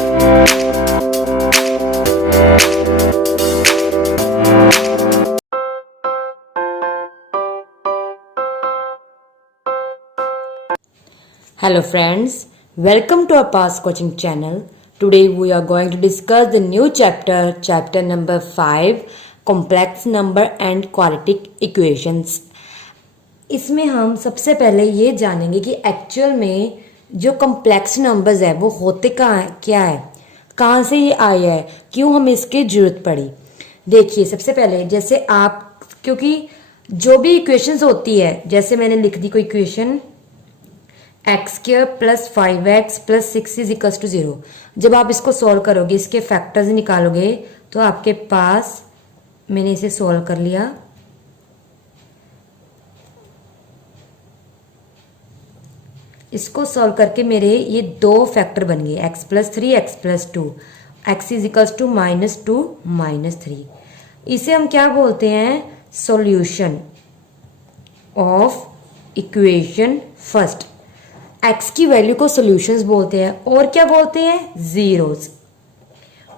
Hello friends, welcome to our past coaching channel. Today we are going to discuss the new chapter number 5, complex number and quadratic equations. इसमें हम सबसे पहले ये जानेंगे कि actual में जो कॉम्प्लेक्स नंबर्स है वो होते क्या है, कहाँ से ये आए है, क्यों हमें इसकी जरूरत पड़ी। देखिए सबसे पहले जैसे आप, क्योंकि जो भी इक्वेशंस होती है, जैसे मैंने लिख दी कोई equation x square plus 5x plus 6 is equal to 0। जब आप इसको सॉल्व करोगे, इसके फैक्टर्स निकालोगे, तो आपके पास, मैंने इसे सॉल्व कर लिया, इसको सॉल्व करके मेरे ये दो फैक्टर बन गए, x plus 3 x plus 2, x is equal to -2 -3। इसे हम क्या बोलते हैं, solution of equation first. x की वैल्यू को सॉल्यूशंस बोलते हैं, और क्या बोलते हैं, जीरोस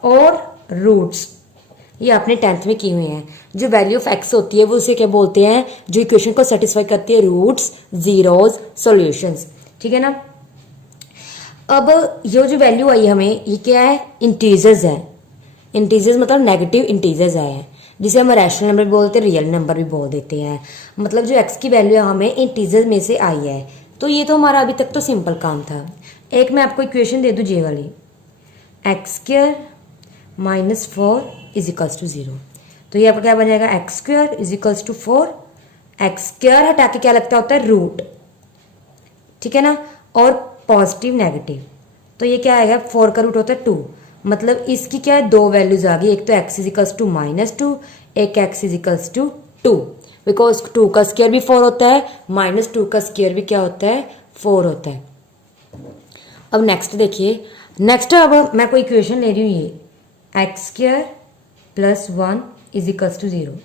और रूट्स। ये आपने 10th में किए हुए हैं। जो वैल्यू ऑफ x होती है वो उसे क्या बोलते हैं, जो इक्वेशन को सेटिस्फाई करती है, रूट्स, जीरोस, सॉल्यूशंस। ठीक है ना। अब ये जो वैल्यू आई हमें, ये क्या है, इंटीजर्स है। इंटीजर्स मतलब नेगेटिव इंटीजर्स आए हैं, जिसे हम रैशनल नंबर भी बोलते हैं, रियल नंबर भी बोल देते हैं। मतलब जो x की वैल्यू है हमें इंटीजर्स में से आई है। तो ये तो हमारा अभी तक तो सिंपल काम था। एक मैं आपको इक्वेशन दे दूं, ये वाली, x square minus 4 is equals to 0। तो ये आपका क्या बन जाएगा, x square is equals to 4। X square हटा के क्या लगता होता है, रूट। ठीक है ना। और पॉजिटिव नेगेटिव, तो ये क्या आएगा, 4 का रूट होता है 2। मतलब इसकी क्या है, दो वैल्यूज आ गई, एक तो एक्स इज इक्वल्स टू -2, एक x is equals to 2। Because 2 का स्क्वायर भी 4 होता है, -2 का स्क्वायर भी क्या होता है, 4 होता है। अब नेक्स्ट देखिए, नेक्स्ट अब मैं कोई इक्वेशन ले रही हूँ, ये x square plus 1 is equals to 0।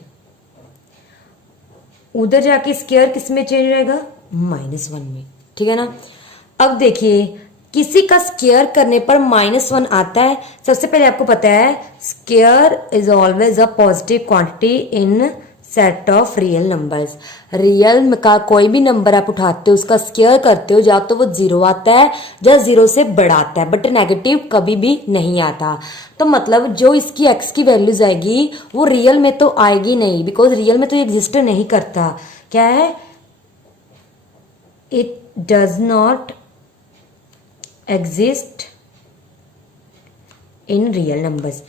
उधर जाके स्क्वायर किस में चेंज रहेगा, -1 में। ठीक है ना। अब देखिए किसी का स्क्वायर करने पर -1 आता है। सबसे पहले आपको पता है square is always a positive quantity in set of real numbers. Real का कोई भी नंबर आप उठाते हो, उसका स्क्वायर करते हो, या तो वो 0 आता है या 0 से बड़ा आता है, बट नेगेटिव कभी भी नहीं आता। तो मतलब जो इसकी x की वैल्यूज आएगी वो रियल में तो आएगी नहीं, बिकॉज रियल में तो ये एग्जिस्ट नहीं करता। क्या है, it does not exist in real numbers.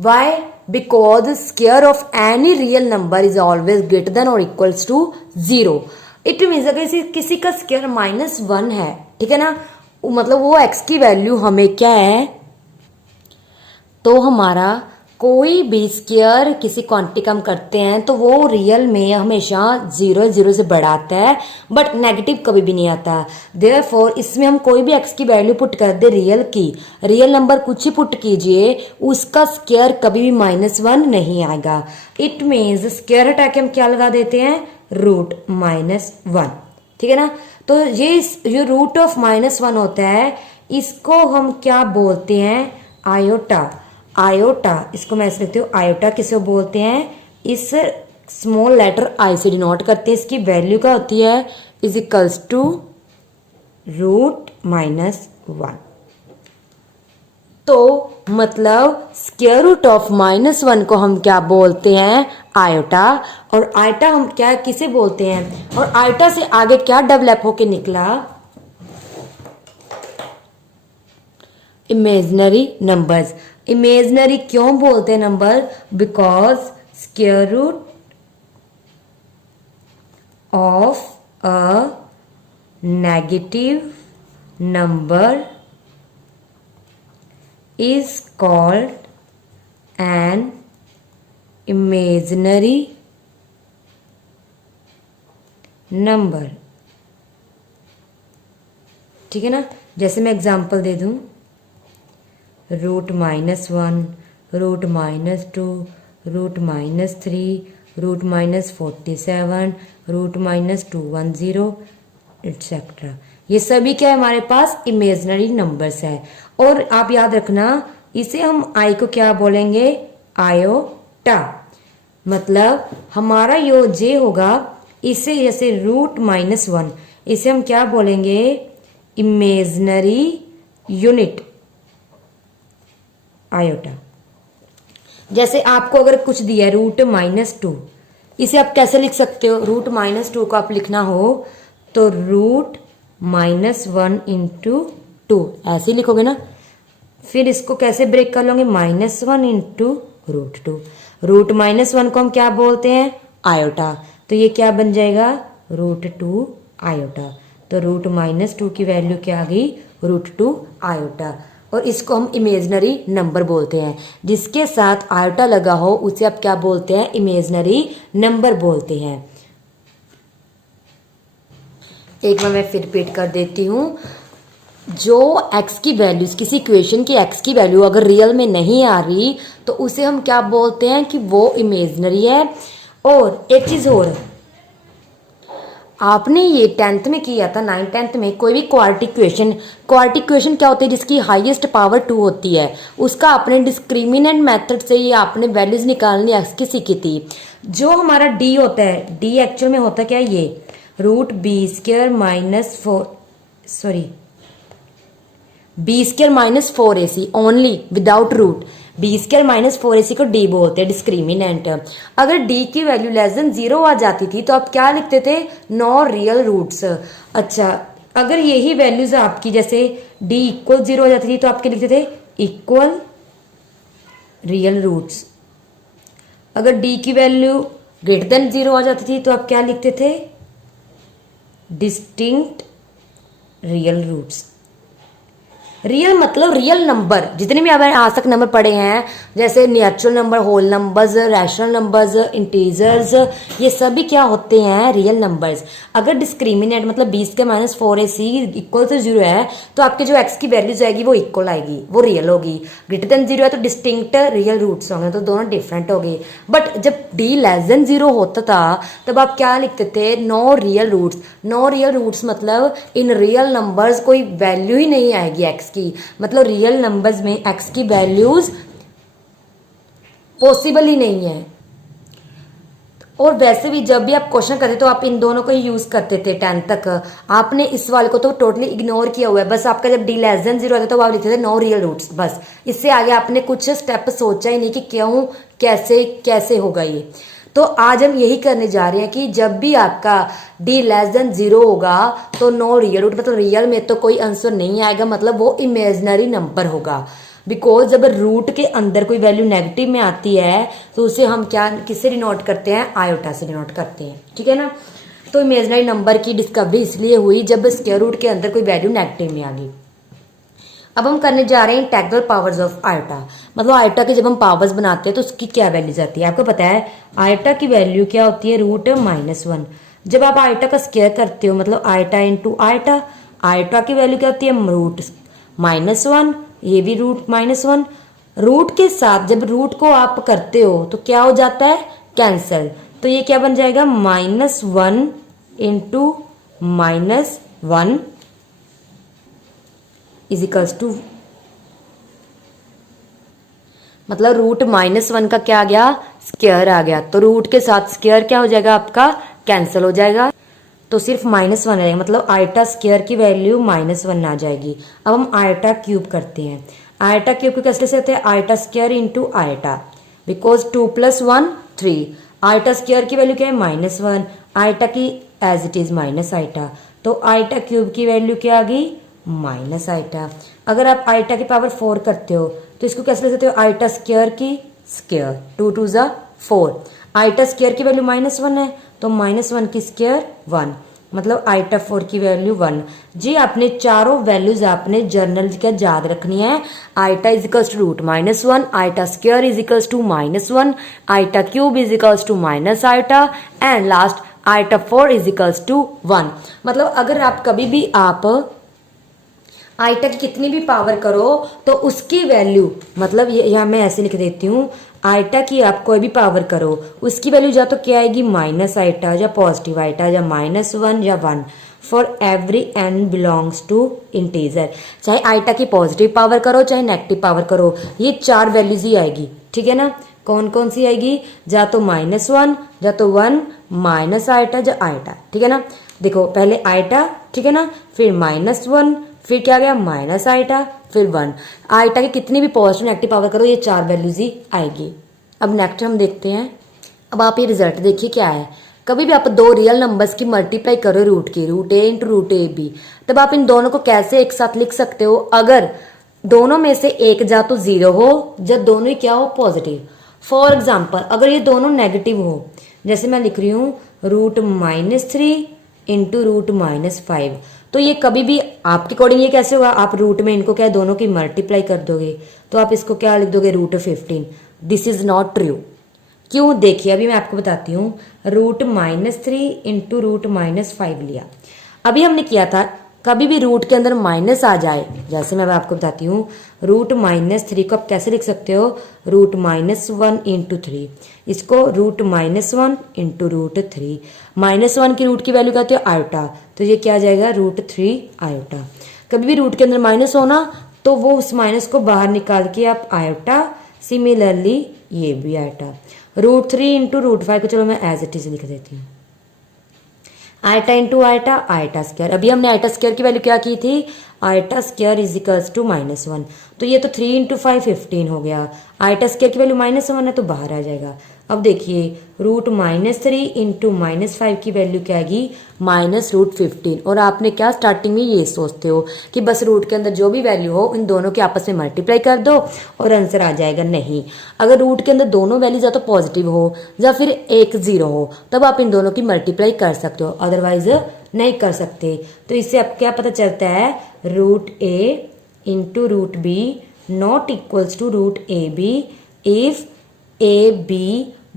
Why? Because the square of any real number is always greater than or equals to 0. It means अगर किसी का स्क्वायर -1 है, ठीक है ना, मतलब वो x की वैल्यू हमें क्या है, तो हमारा कोई भी स्क्वायर किसी क्वांटिटी का हम करते हैं तो वो रियल में हमेशा 0 से बड़ा आता है, बट नेगेटिव कभी भी नहीं आता। देयरफॉर इसमें हम कोई भी x की वैल्यू पुट कर दे, रियल की, रियल नंबर कुछ ही पुट कीजिए, उसका स्क्वायर कभी भी -1 नहीं आएगा। इट मीन्स स्क्वायर हटा के हम क्या लगा देते हैं, रूट -1। ठीक है ना। तो ये रूट ऑफ -1 होता है, इसको हम क्या बोलते हैं, आयोटा। आयोटा, इसको मैं ऐसे लिखती हूँ, आयोटा किसे बोलते हैं, इस स्मॉल लेटर आई से डिनोट करते हैं। इसकी वैल्यू क्या होती है, इज इक्वल्स टू रूट -1। तो मतलब स्क्वायर रूट ऑफ -1 को हम क्या बोलते हैं, आयोटा। और आयोटा हम क्या किसे बोलते हैं, और आयोटा से आगे क्या डेवलप होके निकला, इमेजिनरी नंबर्स। इमेजिनरी क्यों बोलते हैं number, because square root of a negative number is called an imaginary number। ठीक है ना। जैसे मैं एग्जांपल दे दूं, root -1, root -2, root -3, root -47, root -210 etcetera. ये सभी क्या है हमारे पास इमेजिनरी नंबर्स है। और आप याद रखना इसे हम आई को क्या बोलेंगे, आयोटा। मतलब हमारा यो जे होगा इसे जैसे √-1 इसे हम क्या बोलेंगे, इमेजिनरी यूनिट आयोटा। जैसे आपको अगर कुछ दिया है √-2 इसे आप कैसे लिख सकते हो, √-2 को आप लिखना हो तो √-1 इंटू 2 ऐसे ही लिखोगे ना। फिर इसको कैसे ब्रेक कर लोगे, -1 इंटू √2। √-1 को हम क्या बोलते हैं, आयोटा। तो ये क्या बन जाएगा, √2 आयोटा। तो √-2 की वैल्यू क्या आ गई, √2 आयोटा। और इसको हम इमेजिनरी नंबर बोलते हैं, जिसके साथ आयोटा लगा हो उसे आप क्या बोलते हैं, इमेजिनरी नंबर बोलते हैं। एक बार मैं फिर रिपीट कर देती हूँ, जो x की वैल्यूज किसी इक्वेशन की x की वैल्यू अगर रियल में नहीं आ रही तो उसे हम क्या बोलते हैं कि वो इमेजिनरी है। और एक चीज और, आपने ये 10th में किया था, 9th-10th में कोई भी क्वाड्रेटिक इक्वेशन क्या होती है, जिसकी हाईएस्ट पावर 2 होती है, उसका आपने डिस्क्रिमिनेंट मेथड से ये आपने वैल्यूज निकालनी एक्स की सीखी थी। जो हमारा डी होता है, डी एक्चुअल में होता क्या है, ये b² - 4ac only without root. b² - 4ac को d बोलते हैं, डिस्क्रिमिनेंट। अगर d की वैल्यू <0 आ जाती थी तो आप क्या लिखते थे, नो रियल रूट्स। अच्छा, अगर यही वैल्यूज आपकी जैसे d = 0 आ जाती थी तो आप क्या लिखते थे, इक्वल रियल रूट्स। अगर d की वैल्यू <0 आ जाती थी तो आप क्या लिखते थे, डिस्टिंक्ट रियल रूट्स। रियल मतलब रियल नंबर, जितने भी आपने आज तक नंबर पढ़े हैं, जैसे natural number, whole numbers, rational numbers, integers, ये सभी क्या होते हैं, रियल नंबर्स। अगर डिस्क्रिमिनेंट मतलब b² - 4ac = 0 है तो आपके जो x की वैल्यूज आएगी वो इक्वल आएगी, वो रियल होगी। >0 है तो डिस्टिंक्ट रियल रूट्स होंगे, तो दोनों डिफरेंट हो गए। बट जब d <0 होता था तब आप क्या लिखते थे, no real roots. No real roots मतलब इन रियल नंबर्स कोई वैल्यू ही नहीं आएगी x की, मतलब रियल नंबर्स में x की वैल्यूज पॉसिबल ही नहीं है। और वैसे भी जब भी आप क्वेश्चन करते तो आप इन दोनों को ही यूज करते थे 10th तक। आपने इस वाले को तो टोटली इग्नोर किया हुआ है, बस आपका जब d <0 होता तो आप लिखते थे नो रियल रूट्स, बस। इससे आगे आपने कुछ स्टेप सोचा ही नहीं कि क्यों, कैसे कैसे होगा ये। तो आज हम यही करने जा रहे हैं कि जब भी आपका d <0 होगा तो नो रियल रूट, मतलब रियल में तो कोई आंसर नहीं आएगा, मतलब वो इमेजिनरी नंबर होगा। बिकॉज जब रूट के अंदर कोई वैल्यू नेगेटिव में आती है तो उसे हम क्या किससे डिनोट करते हैं, आयोटा से डिनोट करते हैं, ठीक है ना। तो इमेजिनरी नंबर की डिस्कवरी इसलिए हुई जब स्क्वायर रूट के अंदर कोई वैल्यू नेगेटिव में आ गई। अब हम करने जा रहे हैं इंटीग्रल पावर्स ऑफ आयोटा। मतलब आयोटा के जब हम पावर्स बनाते हैं तो उसकी क्या वैल्यूज आती है, आपको पता है आयोटा की वैल्यू क्या होती है, √-1। जब आप आयोटा का स्क्वायर करते हो मतलब आयोटा इंटू आयोटा, आयोटा की वैल्यू क्या होती है, √-1, ये भी √-1। रूट के साथ जब रूट को आप करते हो तो क्या हो जाता है, कैंसल। तो ये क्या बन जाएगा, -1 इंटू -1 = मतलब √-1 का क्या आ गया, स्क्वायर आ गया। तो रूट के साथ स्क्वायर क्या हो जाएगा आपका, कैंसिल हो जाएगा। तो सिर्फ -1 रहेगा, मतलब आयोटा स्क्वायर की वैल्यू -1 आ जाएगी। अब हम आयोटा क्यूब करते हैं। आयोटा क्यूब को कैसे लिखते हैं, iota square into iota, because 2 + 1 3। Iota square की वैल्यू क्या है, -1, आयोटा की as it is minus iota. तो आयोटा क्यूब की वैल्यू क्या आ गई, माइनस आयोटा। अगर आप आयोटा की पावर 4 करते हो तो इसको कैसे लिख सकते हो, आयोटा स्क्वायर की स्क्वायर, 2 × 2 = 4। आयोटा स्क्वायर की वैल्यू -1 है तो -1 की स्क्वायर 1, मतलब आयोटा 4 की वैल्यू 1। जी आपने चारों वैल्यूज आपने जर्नल का याद रखनी है। Iota √-1, iota square -1, iota cube -iota and last iota 4 1। मतलब अगर आप कभी भी आप आयोटा की कितनी भी पावर करो तो उसकी वैल्यू, मतलब यहाँ मैं ऐसे लिख देती हूँ, आयोटा की आप कोई भी पावर करो उसकी वैल्यू या तो क्या आएगी, माइनस आयोटा या पॉजिटिव आयोटा या -1 या 1। For every n belongs to integer. चाहे आइटा की पॉजिटिव पावर करो चाहे नेगेटिव पावर करो, ये 4 वैल्यूज ही आएगी, ठीक है ना। कौन कौन सी आएगी, या तो -1, या तो 1 माइनस आइटा या आइटा, ठीक है ना। देखो पहले आइटा, ठीक है ना, फिर -1, फिर क्या गया माइनस आइटा, फिर 1। आइटा की कितनी भी पॉजिटिव नेगेटिव पावर करो, ये 4 वैल्यूज ही आएगी। अब नेक्स्ट हम देखते हैं। अब आप ये रिजल्ट देखिए क्या है। कभी भी आप दो रियल नंबर्स की मल्टीप्लाई करो रूट की, √a इंटू √a b, तब आप इन दोनों को कैसे एक साथ लिख सकते हो, अगर दोनों में से एक या तो 0 हो या दोनों ही क्या हो पॉजिटिव। फॉर एग्जाम्पल अगर ये दोनों नेगेटिव हो, जैसे मैं लिख रही हूँ √-3 इंटू √-5, तो ये कभी भी आपके अकॉर्डिंग ये कैसे होगा, आप रूट में इनको क्या दोनों की मल्टीप्लाई कर दोगे, तो आप इसको क्या लिख दोगे √15। This is not true. क्यों, देखिए अभी मैं आपको बताती हूँ। √-3 इंटू √-5 लिया। अभी हमने किया था कभी भी रूट के अंदर माइनस आ जाए, जैसे मैं आपको बताती हूँ √-3 को आप कैसे लिख सकते हो, √-1 इंटू 3, इसको √-1 इंटू √3। -1 की रूट की वैल्यू कहते हो आयोटा, तो ये क्या आ जाएगा √3 आयोटा। कभी भी रूट के अंदर माइनस होना तो वो उस माइनस को बाहर निकाल के आप आयोटा, सिमिलरली ये भी आयोटा। √3 इंटू √5 को चलो मैं एज इट इज लिख देती हूँ, iota into iota, iota square. अभी हमने आयटा स्क्वायर की वैल्यू क्या की थी, iota square is equals to -1, तो ये तो 3 इंटू 5 15 हो गया। आयटा स्क्वायर की वैल्यू -1 है तो बाहर आ जाएगा। अब देखिए √-3 इंटू -5 की वैल्यू क्या आएगी, -√15। और आपने क्या स्टार्टिंग में ये सोचते हो कि बस रूट के अंदर जो भी वैल्यू हो इन दोनों के आपस में मल्टीप्लाई कर दो और आंसर आ जाएगा। नहीं, अगर रूट के अंदर दोनों वैल्यूज या तो पॉजिटिव हो या फिर एक 0 हो तब आप इन दोनों की मल्टीप्लाई कर सकते हो, अदरवाइज नहीं कर सकते। तो इससे अब क्या पता चलता है, √a into √b not equals to √ab if a b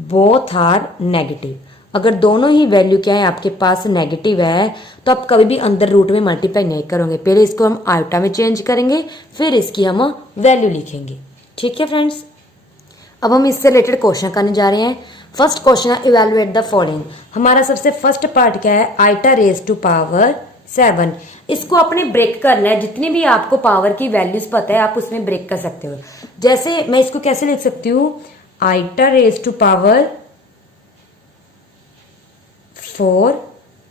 both are negative. अगर दोनों ही वैल्यू क्या है आपके पास नेगेटिव है तो आप कभी भी अंदर रूट में मल्टीप्लाई नहीं करोगे, पहले इसको हम आयोटा में चेंज करेंगे फिर इसकी हम वैल्यू लिखेंगे। ठीक है फ्रेंड्स, अब हम इससे रिलेटेड क्वेश्चन करने जा रहे हैं। फर्स्ट क्वेश्चन है इवेलुएट द फॉलोइंग। हमारा सबसे फर्स्ट पार्ट क्या है, आइटा रेज टू पावर 7। इसको अपने ब्रेक करना है, जितनी भी आपको पावर की वैल्यूज पता है आप उसमें ब्रेक कर सकते हो। जैसे मैं इसको कैसे लिख सकती हूँ, iota raise to power 4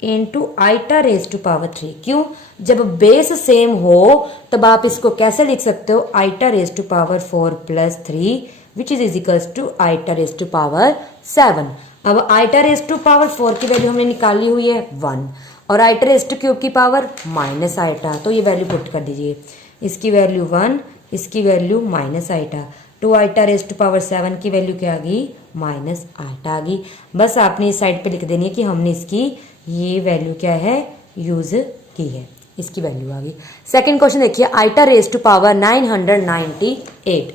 into iota raise to power 3। क्यों, जब बेस सेम हो तब आप इसको कैसे लिख सकते हो, iota raise to power 4 plus 3 which is equals to iota raise to power 7। अब आइटा रेज टू पावर 4 की वैल्यू हमने निकाली हुई है 1 और आइटा रेज टू क्यूब की पावर माइनस आइटा, तो ये वैल्यू पुट कर दीजिए। इसकी वैल्यू 1, इसकी value minus iota. 2 iota raise to power 7 की वैल्यू क्या आ गई, माइनस आइटा आ गई। बस आपने इस साइड पे लिख देनी है कि हमने इसकी ये वैल्यू क्या है यूज की है, इसकी वैल्यू आ गई। सेकंड क्वेश्चन देखिए, iota raise to power 998।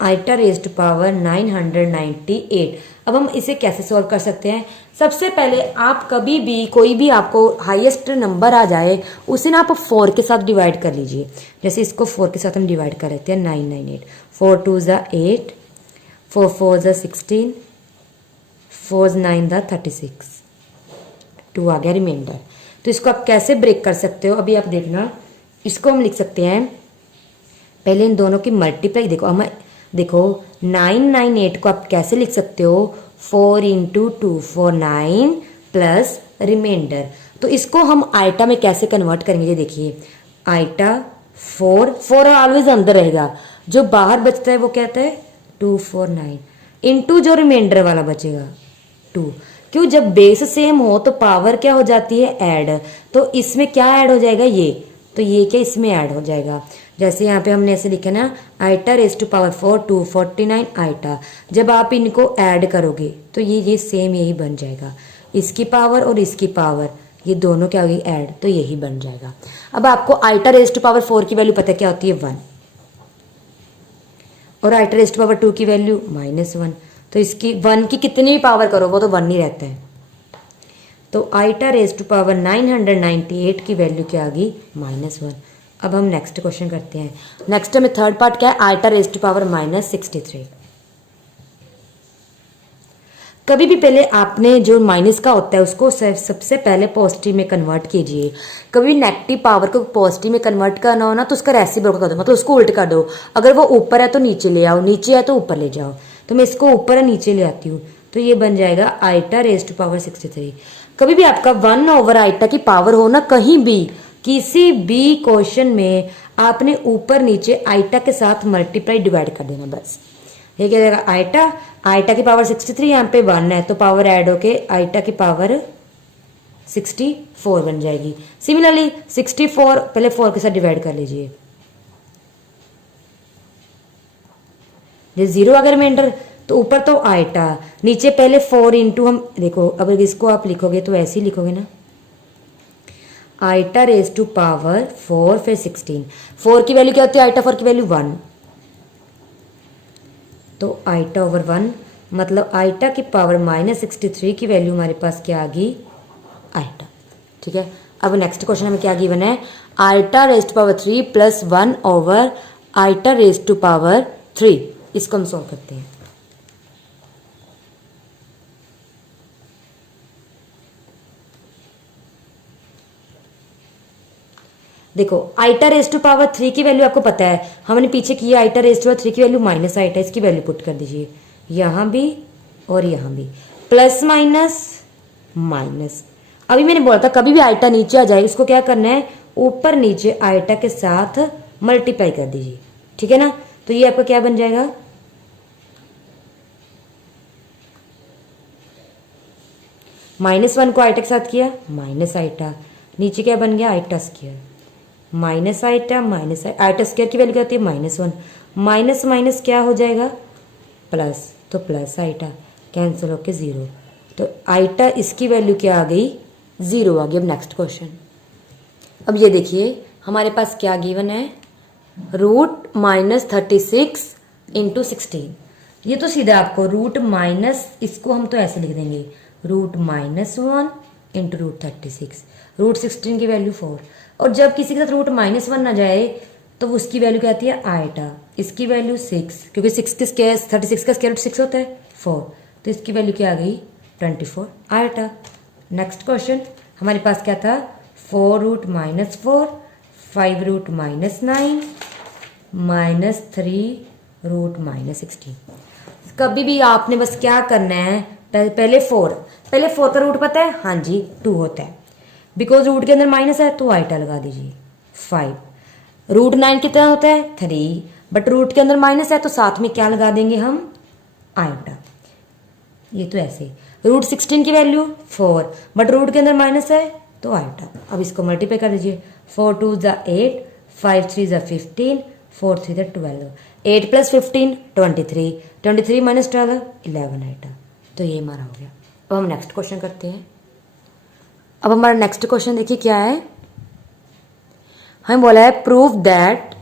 Iota raise to power 998। अब हम इसे कैसे सॉल्व कर सकते हैं, सबसे पहले आप कभी भी कोई भी आपको हाईएस्ट नंबर आ जाए उसे ना आप 4 के साथ डिवाइड कर लीजिए। जैसे इसको 4 के साथ हम डिवाइड कर लेते हैं, 998, 4 2 ज़ा 8, 4 4 ज़ा 16, 4 9 ज़ा 36, 2 आ गया रिमाइंडर। तो इसको आप कैसे ब्रेक कर सकते हो, अभी आप देखना। इसको हम लिख सकते हैं, पहले इन दोनों की मल्टीप्लाई देखो 998 को आप कैसे लिख सकते हो, 4 इंटू 2 4 9 प्लस रिमाइंडर। तो इसको हम आइटा में कैसे कन्वर्ट करेंगे, ये देखिए आइटा 4 ऑलवेज अंदर रहेगा, जो बाहर बचता है वो कहता है 249 इंटू जो रिमाइंडर वाला बचेगा 2। क्यों, जब बेस सेम हो तो पावर क्या हो जाती है ऐड, तो इसमें क्या ऐड हो जाएगा ये, तो ये क्या इसमें ऐड हो जाएगा। जैसे यहाँ पे हमने ऐसे लिखा ना, iota raise to power 4 249 iota. जब आप इनको ऐड करोगे तो ये सेम यही बन जाएगा, इसकी पावर और इसकी पावर ये दोनों क्या होगी ऐड, तो यही बन जाएगा। अब आपको आइटा रेज टू पावर 4 की वैल्यू पता क्या होती है 1 और आइटा रेज टू पावर 2 की वैल्यू -1, तो इसकी 1 की कितनी भी पावर करो वो तो 1 ही रहता है। तो आइटा रेज टू पावर 998 की वैल्यू क्या आ गई -1। अब हम नेक्स्ट क्वेश्चन करते हैं। नेक्स्ट में थर्ड पार्ट क्या है, आइटा रेज टू पावर -63। कभी भी पहले आपने जो माइनस का होता है उसको सबसे पहले पॉजिटिव में कन्वर्ट कीजिए। कभी नेगेटिव पावर को पॉजिटिव में कन्वर्ट करना हो ना तो उसका रेसिप्रोकल कर दो, मतलब उसको उल्ट कर दो। अगर वो ऊपर है तो नीचे ले आओ, नीचे है तो ऊपर ले जाओ। तो मैं इसको ऊपर और नीचे ले आती हूँ, तो ये बन जाएगा आइटा रेज टू पावर 63। कभी भी आपका 1 ओवर आइटा की पावर हो ना, कहीं भी किसी भी क्वेश्चन में आपने ऊपर नीचे आइटा के साथ मल्टीप्लाई डिवाइड कर देना बस। ये क्या जाएगा आइटा, आइटा की पावर 63, यहाँ पे 1 है तो पावर ऐड होके आइटा की पावर 64 बन जाएगी। सिमिलरली 64 पहले 4 के साथ डिवाइड कर लीजिए, ये 0 अगर रिमाइंडर तो ऊपर तो आइटा, नीचे पहले 4 इंटू हम देखो, अब इसको आप लिखोगे तो ऐसे ही लिखोगे ना, आइटा रेज टू पावर 4 फिर 16। 4 की वैल्यू क्या होती है, आइटा 4 की वैल्यू 1, तो आइटा ओवर 1 मतलब आइटा की पावर -63 की वैल्यू हमारे पास क्या आ गई आइटा। ठीक है, अब नेक्स्ट क्वेश्चन हमें क्या गिवन है, iota raise to power 3 plus 1 over iota raise to power 3। इसको हम सॉल्व करते हैं। देखो आइटा रेज टू पावर 3 की वैल्यू आपको पता है, हमने पीछे किया आइटा रेज टू पावर 3 की वैल्यू माइनस आइटा, इसकी वैल्यू पुट कर दीजिए यहां भी और यहां भी, प्लस माइनस माइनस। अभी मैंने बोला था कभी भी आइटा नीचे आ जाए उसको क्या करना है, ऊपर नीचे आइटा के साथ मल्टीप्लाई कर दीजिए। ठीक है ना, तो ये आपका क्या बन जाएगा, -1 को आइटा के साथ किया माइनस आइटा, नीचे क्या बन गया iota square, minus iota minus iota square की वैल्यू क्या होती है -1, माइनस माइनस क्या हो जाएगा प्लस, तो प्लस आइटा कैंसिल होके 0, तो आइटा इसकी वैल्यू क्या आ गई 0 आ गई। अब नेक्स्ट क्वेश्चन, अब ये देखिए हमारे पास क्या गिवन है, रूट -36 इंटू 16। ये तो सीधा आपको रूट माइनस, इसको हम तो ऐसे लिख देंगे रूट -1 इंटू रूट 36, रूट 16 की वैल्यू 4। और जब किसी के साथ रूट -1 ना जाए तो उसकी वैल्यू क्या आती है आइटा, इसकी वैल्यू 6, क्योंकि 6 के स्क्वायर 36 का स्क्वायर रूट 6 होता है 4, तो इसकी वैल्यू क्या आ गई 24 आइटा। नेक्स्ट क्वेश्चन हमारे पास क्या था, 4 रूट -4, 5 रूट -9, -3 रूट -16। कभी भी आपने बस क्या करना है, पहले 4 का रूट पता है, हाँ जी 2 होता है, बिकॉज रूट के अंदर माइनस है तो आइटा लगा दीजिए। 5 रूट 9 कितना होता है 3, बट रूट के अंदर माइनस है तो साथ में क्या लगा देंगे हम आइटा। ये तो ऐसे, रूट 16 की वैल्यू 4, बट रूट के अंदर माइनस है तो आइटा। अब इसको मल्टीप्लाई कर दीजिए, 4 2 ज़ा 8, 5 3 ज़ा 15, 4 3 ज़ा 12, 8 प्लस 15 23, 23 माइनस 12 11 आइटा। तो ये हमारा हो गया। अब हम नेक्स्ट क्वेश्चन करते हैं। अब हमारा नेक्स्ट क्वेश्चन देखिए क्या है, हमें बोला है prove that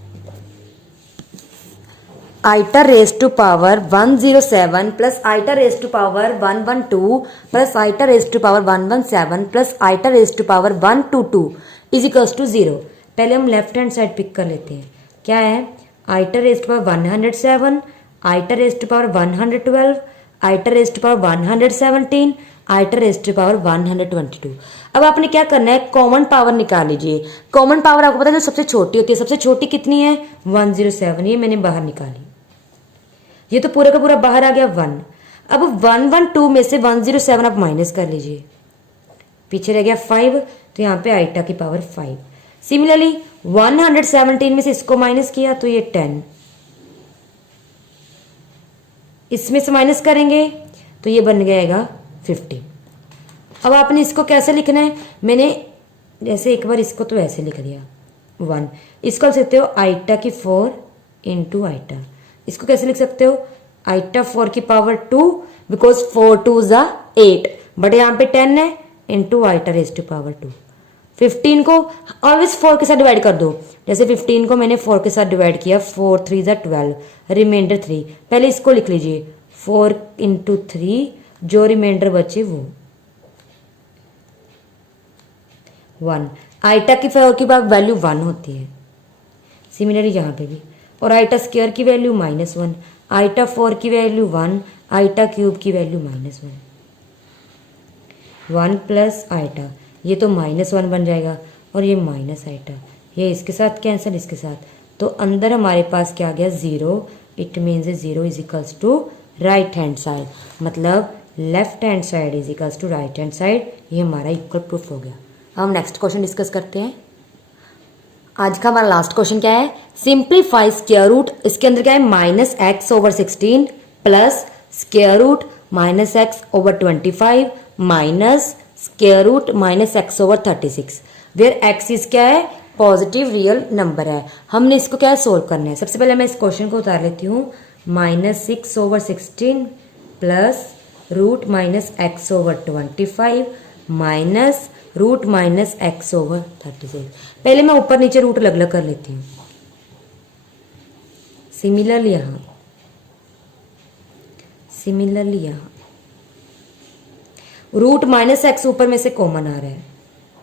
iota raise to power 107 plus iota raise to power 112 plus iota raise to power 117 plus iota raise to power 122 is equals to 0। पहले हम लेफ्ट हैंड साइड पिक कर लेते हैं, क्या है iota raise to power 107, iota raise to power 112, iota raise to power 117, iota raise to power 122। अब आपने क्या करना है, कॉमन पावर निकाल लीजिए। कॉमन पावर आपको पता है जो सबसे छोटी होती है, सबसे छोटी कितनी है 107, ये मैंने बाहर निकाली, ये तो पूरा का पूरा बाहर आ गया 1। अब 112 में से 107 आप माइनस कर लीजिए, पीछे रह गया 5, तो यहाँ पे आइटा की पावर 5। सिमिलरली 117 में से इसको माइनस किया तो ये 10, इसमें से माइनस करेंगे तो ये बन जाएगा 15। अब आपने इसको कैसे लिखना है, मैंने जैसे एक बार इसको तो ऐसे लिख दिया 1, इसको लिख सकते हो आइटा की 4 इंटू आइटा, इसको कैसे लिख सकते हो आइटा 4 की पावर 2, बिकॉज 4 2 ज़ा 8, बट यहाँ पे 10 है into iota raise to power 2। 15 को ऑलवेज 4 के साथ डिवाइड कर दो, जैसे 15 को मैंने 4 के साथ डिवाइड किया, 4 3 ज़ा 12, रिमाइंडर 3। पहले इसको लिख लीजिए 4 इंटू 3, जो रिमाइंडर बचे वो 1। आइटा की 4 की वैल्यू 1 होती है, सिमिलरली यहाँ पे भी। और आइटा स्क्वायर की वैल्यू -1, आइटा 4 की वैल्यू 1, आइटा क्यूब की वैल्यू -1। 1 प्लस आइटा, ये तो -1 बन जाएगा और ये माइनस आइटा, ये इसके साथ कैंसिल, इसके साथ, तो अंदर हमारे पास क्या आ गया 0। It means 0 is equals to right hand side, मतलब left hand side is equals to right hand side. ये हमारा इक्वल प्रूफ हो गया। हम नेक्स्ट क्वेश्चन डिस्कस करते हैं। आज का हमारा लास्ट क्वेश्चन क्या है, सिंप्लीफाई स्क्वायर रूट, इसके अंदर क्या है -x/16 plus square root -x/25 minus square root -x/36, where x is क्या है पॉजिटिव रियल नंबर है। हमने इसको क्या है सोल्व करना है। सबसे पहले मैं इस क्वेश्चन को उतार लेती हूँ, -6/16 plus root -x/25 minus root -x/36। पहले मैं ऊपर नीचे रूट अलग अलग कर लेती हूँ। सिमिलरली यहाँ रूट -x ऊपर में से कॉमन आ रहा है।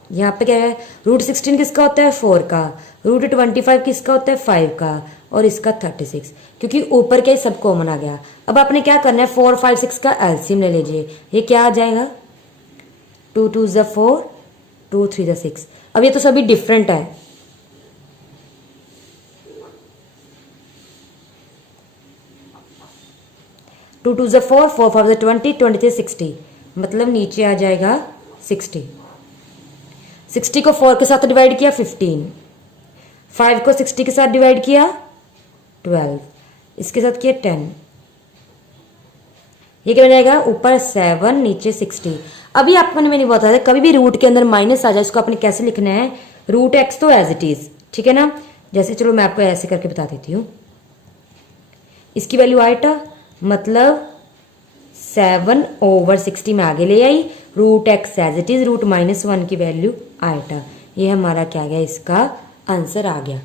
यहाँ पे क्या है, रूट 16 किसका होता है 4 का, रूट 25 किसका होता है 5 का, और इसका 36, क्योंकि ऊपर क्या सब कॉमन आ गया। अब आपने क्या करना है 4, 5, 6 का एलसीएम ले लीजिए। ये क्या आ जाएगा 2 2 ज़ 4, 2 3 ज़ 6। अब ये तो सभी डिफरेंट है, टू 2 ज़ 4, 4 5 ज़ 20, 20 से 60, मतलब नीचे आ जाएगा 60। 60 को 4 के साथ डिवाइड किया 15, 5 को 60 के साथ डिवाइड किया 12, इसके साथ किया 10, ये क्या बन जाएगा ऊपर 7 नीचे 60। अभी आपको मैंने बताया था कभी भी रूट के अंदर माइनस आ जाए इसको आपने कैसे लिखना है, रूट x तो एज इट इज, ठीक है ना। जैसे चलो मैं आपको ऐसे करके बता देती हूँ, इसकी वैल्यू आइटा मतलब 7/60 में आगे ले आई, root x as it is, root -1 की वैल्यू आइटा। ये हमारा क्या गया, इसका आंसर आ गया।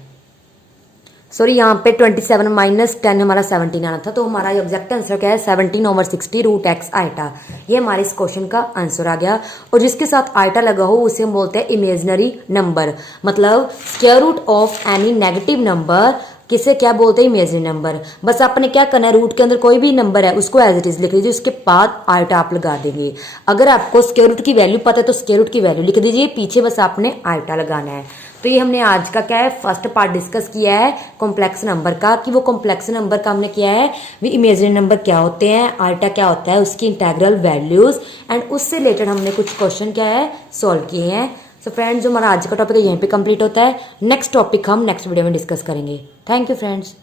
सॉरी यहाँ पे 27 माइनस 10 हमारा 17 आना था, तो हमारा एग्जैक्ट आंसर क्या है 17/60 रूट x आइटा। ये हमारे इस क्वेश्चन का आंसर आ गया। और जिसके साथ आइटा लगा हो उसे हम बोलते हैं इमेजिनरी नंबर, मतलब square root of any negative number किसे क्या बोलते हैं इमेजिनरी नंबर। बस आपने क्या करना है, रूट के अंदर कोई भी नंबर है उसको एज इट इज लिख लीजिए, उसके बाद आइटा आप लगा देंगे। अगर आपको स्क्वायर रूट की वैल्यू पता है तो स्क्वायर रूट की वैल्यू लिख दीजिए, पीछे बस आपने आइटा लगाना है। तो ये हमने आज का क्या है फर्स्ट पार्ट डिस्कस किया है कॉम्प्लेक्स नंबर का, कि वो कॉम्प्लेक्स नंबर का हमने किया है भी इमेजिनरी नंबर क्या होते हैं, आइटा क्या होता है, उसकी इंटेग्रल वैल्यूज, एंड उससे रिलेटेड हमने कुछ क्वेश्चन क्या है सॉल्व किए हैं। सो फ्रेंड्स, जो हमारा आज का टॉपिक है यहीं पे कंप्लीट होता है। नेक्स्ट टॉपिक हम नेक्स्ट वीडियो में डिस्कस करेंगे। Thank you friends.